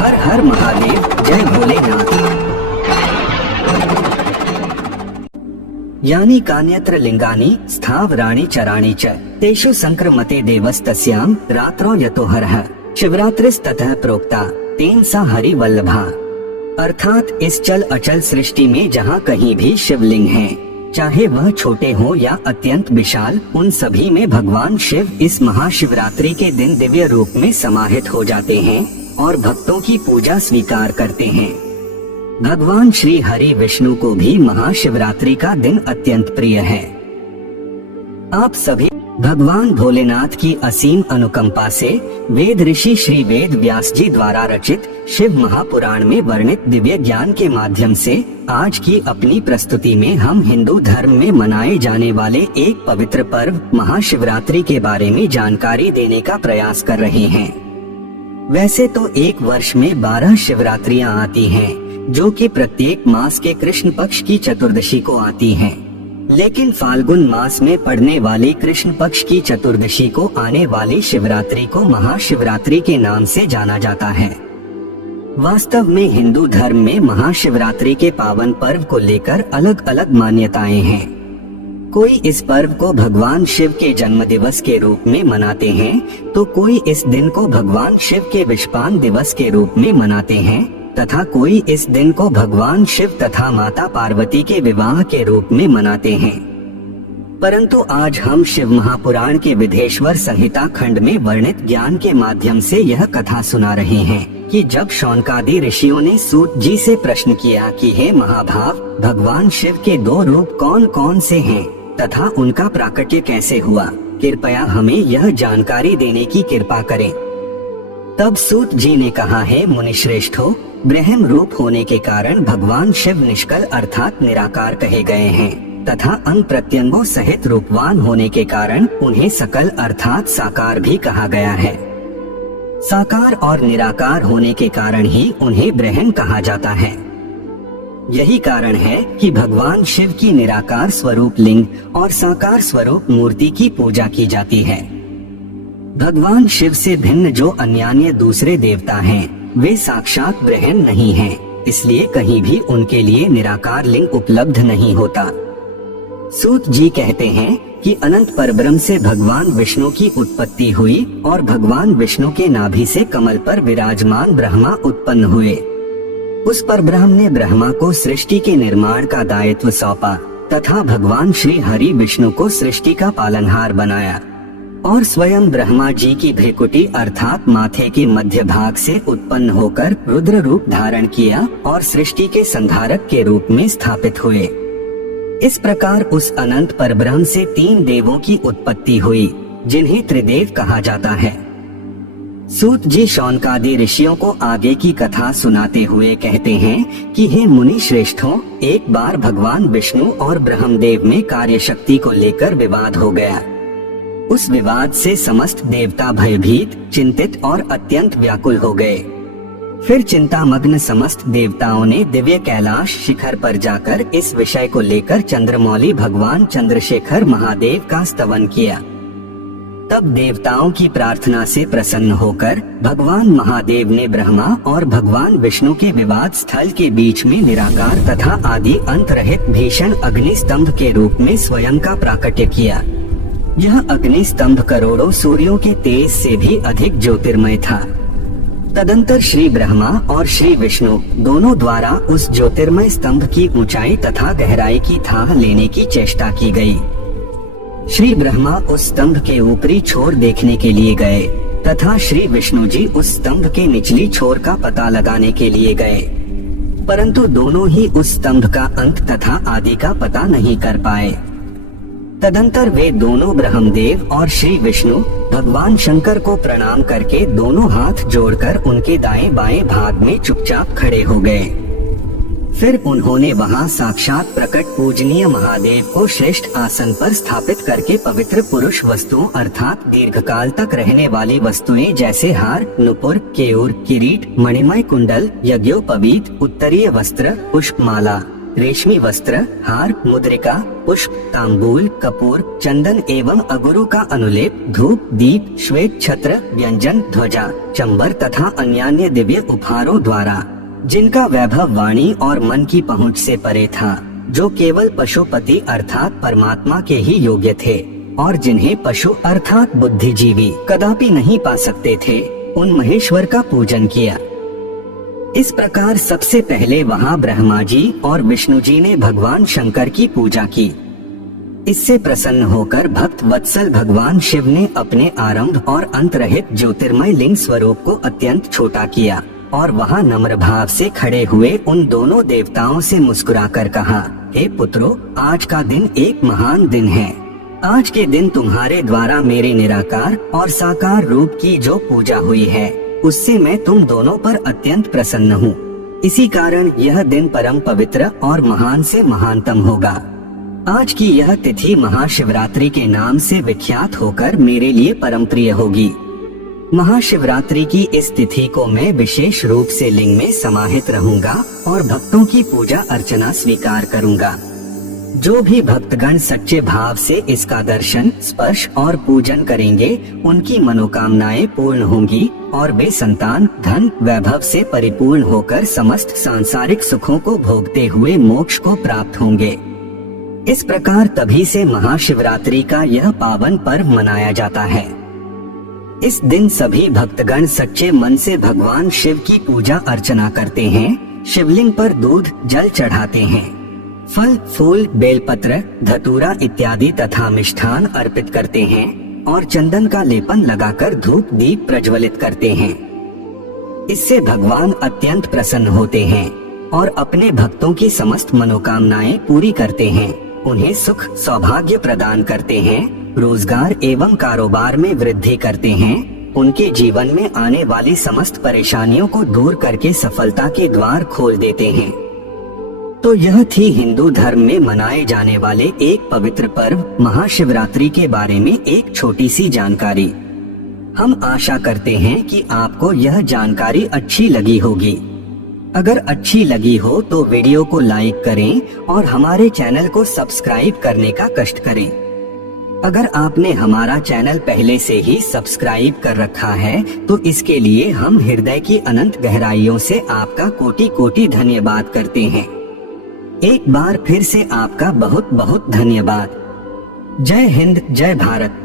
हर हर महादेव, जय भोलेनाथ। यानि कान्यत्र लिंगानि स्थावराणि चराणि च तेषु संक्रमते देवस्तस्यां रात्रौ यतो हरः शिवरात्रिस्ततः प्रोक्ता तेन सा हरि वल्लभा। अर्थात इस चल अचल सृष्टि में जहाँ कहीं भी शिवलिंग है, चाहे वह छोटे हो या अत्यंत विशाल, उन सभी में भगवान शिव इस महाशिवरात्रि के दिन दिव्य रूप में समाहित हो जाते हैं और भक्तों की पूजा स्वीकार करते हैं। भगवान श्री हरि विष्णु को भी महाशिवरात्रि का दिन अत्यंत प्रिय है। आप सभी भगवान भोलेनाथ की असीम अनुकंपा से वेद ऋषि श्री वेद व्यास जी द्वारा रचित शिव महापुराण में वर्णित दिव्य ज्ञान के माध्यम से आज की अपनी प्रस्तुति में हम हिंदू धर्म में मनाए जाने वाले एक पवित्र पर्व महाशिवरात्रि के बारे में जानकारी देने का प्रयास कर रहे हैं। वैसे तो एक वर्ष में 12 शिवरात्रियां आती हैं, जो कि प्रत्येक मास के कृष्ण पक्ष की चतुर्दशी को आती हैं। लेकिन फाल्गुन मास में पड़ने वाली कृष्ण पक्ष की चतुर्दशी को आने वाली शिवरात्रि को महाशिवरात्रि के नाम से जाना जाता है। वास्तव में हिंदू धर्म में महाशिवरात्रि के पावन पर्व को लेकर अलग अलग मान्यताएं हैं। कोई इस पर्व को भगवान शिव के जन्म दिवस के रूप में मनाते हैं, तो कोई इस दिन को भगवान शिव के विषपान दिवस के रूप में मनाते हैं, तथा कोई इस दिन को भगवान शिव तथा माता पार्वती के विवाह के रूप में मनाते हैं। परंतु आज हम शिव महापुराण के विधेश्वर संहिता खंड में वर्णित ज्ञान के माध्यम से यह कथा सुना रहे हैं कि जब शौनकादि ऋषियों ने सूत जी से प्रश्न किया कि हे महाभाव, भगवान शिव के 2 रूप कौन कौन से हैं तथा उनका प्राकट्य कैसे हुआ, कृपया हमें यह जानकारी देने की कृपा करें। तब सूत जी ने कहा, है मुनिश्रेष्ठो, ब्रह्म रूप होने के कारण भगवान शिव निष्कल अर्थात निराकार कहे गए हैं, तथा अंग प्रत्यंगों सहित रूपवान होने के कारण उन्हें सकल अर्थात साकार भी कहा गया है। साकार और निराकार होने के कारण ही उन्हें ब्रह्म कहा जाता है। यही कारण है कि भगवान शिव की निराकार स्वरूप लिंग और साकार स्वरूप मूर्ति की पूजा की जाती है। भगवान शिव से भिन्न जो अन्यान्य दूसरे देवता हैं, वे साक्षात ब्रह्म नहीं हैं, इसलिए कहीं भी उनके लिए निराकार लिंग उपलब्ध नहीं होता। सूत जी कहते हैं कि अनंत परब्रह्म से भगवान विष्णु की उत्पत्ति हुई और भगवान विष्णु के नाभि से कमल पर विराजमान ब्रह्मा उत्पन्न हुए। उस परब्रह्म ने ब्रह्मा को सृष्टि के निर्माण का दायित्व सौंपा तथा भगवान श्री हरि विष्णु को सृष्टि का पालनहार बनाया और स्वयं ब्रह्मा जी की भ्रिकुटी अर्थात माथे के मध्य भाग से उत्पन्न होकर रुद्र रूप धारण किया और सृष्टि के संधारक के रूप में स्थापित हुए। इस प्रकार उस अनंत परब्रह्म से 3 देवों की उत्पत्ति हुई, जिन्हें त्रिदेव कहा जाता है। सूत जी शौनकादि ऋषियों को आगे की कथा सुनाते हुए कहते हैं कि हे मुनि श्रेष्ठों, एक बार भगवान विष्णु और ब्रह्मदेव में कार्य शक्ति को लेकर विवाद हो गया। उस विवाद से समस्त देवता भयभीत, चिंतित और अत्यंत व्याकुल हो गए। फिर चिंतामग्न समस्त देवताओं ने दिव्य कैलाश शिखर पर जाकर इस विषय को लेकर चंद्रमौली भगवान चंद्रशेखर महादेव का स्तवन किया। तब देवताओं की प्रार्थना से प्रसन्न होकर भगवान महादेव ने ब्रह्मा और भगवान विष्णु के विवाद स्थल के बीच में निराकार तथा आदि अंत रहित भीषण अग्नि स्तंभ के रूप में स्वयं का प्राकट्य किया। यह अग्नि स्तंभ करोड़ों सूर्यों के तेज से भी अधिक ज्योतिर्मय था। तदंतर श्री ब्रह्मा और श्री विष्णु दोनों द्वारा उस ज्योतिर्मय स्तंभ की ऊंचाई तथा गहराई की थाह लेने की चेष्टा की गई। श्री ब्रह्मा उस स्तंभ के ऊपरी छोर देखने के लिए गए तथा श्री विष्णु जी उस स्तंभ के निचली छोर का पता लगाने के लिए गए, परंतु दोनों ही उस स्तंभ का अंत तथा आदि का पता नहीं कर पाए। तदंतर वे दोनों ब्रह्मदेव और श्री विष्णु भगवान शंकर को प्रणाम करके दोनों हाथ जोड़कर उनके दाएं बाएं भाग में चुपचाप खड़े हो गए। फिर उन्होंने वहां साक्षात प्रकट पूजनीय महादेव को श्रेष्ठ आसन पर स्थापित करके पवित्र पुरुष वस्तुओं अर्थात दीर्घकाल तक रहने वाली वस्तुएं जैसे हार, नुपुर, केयूर, किरीट, मणिमय कुंडल, यज्ञोपवीत, उत्तरीय वस्त्र, पुष्पमाला, रेशमी वस्त्र, हार, मुद्रिका, पुष्प, तांबूल, कपूर, चंदन एवं अगुरु का अनुलेप, धूप, दीप, श्वेत छत्र, व्यंजन, ध्वजा, चंबर तथा अन्य दिव्य उपहारों द्वारा, जिनका वैभव वाणी और मन की पहुंच से परे था, जो केवल पशुपति अर्थात परमात्मा के ही योग्य थे और जिन्हें पशु अर्थात बुद्धिजीवी कदापि नहीं पा सकते थे, उन महेश्वर का पूजन किया। इस प्रकार सबसे पहले वहां ब्रह्मा जी और विष्णु जी ने भगवान शंकर की पूजा की। इससे प्रसन्न होकर भक्त वत्सल भगवान शिव ने अपने आरंभ और अंत रहित ज्योतिर्मय लिंग स्वरूप को अत्यंत छोटा किया और वहां नम्र भाव से खड़े हुए उन दोनों देवताओं से मुस्कुराकर कहा, हे पुत्रों, आज का दिन एक महान दिन है। आज के दिन तुम्हारे द्वारा मेरे निराकार और साकार रूप की जो पूजा हुई है, उससे मैं तुम दोनों पर अत्यंत प्रसन्न हूँ। इसी कारण यह दिन परम पवित्र और महान से महानतम होगा। आज की यह तिथि महाशिवरात्रि के नाम से विख्यात होकर मेरे लिए परम प्रिय होगी। महाशिवरात्रि की इस तिथि को मैं विशेष रूप से लिंग में समाहित रहूंगा और भक्तों की पूजा अर्चना स्वीकार करूंगा। जो भी भक्तगण सच्चे भाव से इसका दर्शन, स्पर्श और पूजन करेंगे, उनकी मनोकामनाएं पूर्ण होंगी और वे संतान, धन, वैभव से परिपूर्ण होकर समस्त सांसारिक सुखों को भोगते हुए मोक्ष को प्राप्त होंगे। इस प्रकार तभी से महाशिवरात्रि का यह पावन पर्व मनाया जाता है। इस दिन सभी भक्तगण सच्चे मन से भगवान शिव की पूजा अर्चना करते हैं, शिवलिंग पर दूध जल चढ़ाते हैं, फल, फूल, बेलपत्र, धतूरा इत्यादि तथा मिष्ठान अर्पित करते हैं और चंदन का लेपन लगाकर धूप दीप प्रज्वलित करते हैं। इससे भगवान अत्यंत प्रसन्न होते हैं और अपने भक्तों की समस्त मनोकामनाएं पूरी करते हैं, उन्हें सुख सौभाग्य प्रदान करते हैं, रोजगार एवं कारोबार में वृद्धि करते हैं, उनके जीवन में आने वाली समस्त परेशानियों को दूर करके सफलता के द्वार खोल देते हैं। तो यह थी हिंदू धर्म में मनाए जाने वाले एक पवित्र पर्व महाशिवरात्रि के बारे में एक छोटी सी जानकारी। हम आशा करते हैं कि आपको यह जानकारी अच्छी लगी होगी। अगर अच्छी लगी हो तो वीडियो को लाइक करें और हमारे चैनल को सब्सक्राइब करने का कष्ट करें। अगर आपने हमारा चैनल पहले से ही सब्सक्राइब कर रखा है तो इसके लिए हम हृदय की अनंत गहराइयों से आपका कोटि कोटि धन्यवाद करते हैं। एक बार फिर से आपका बहुत बहुत धन्यवाद। जय हिंद, जय भारत।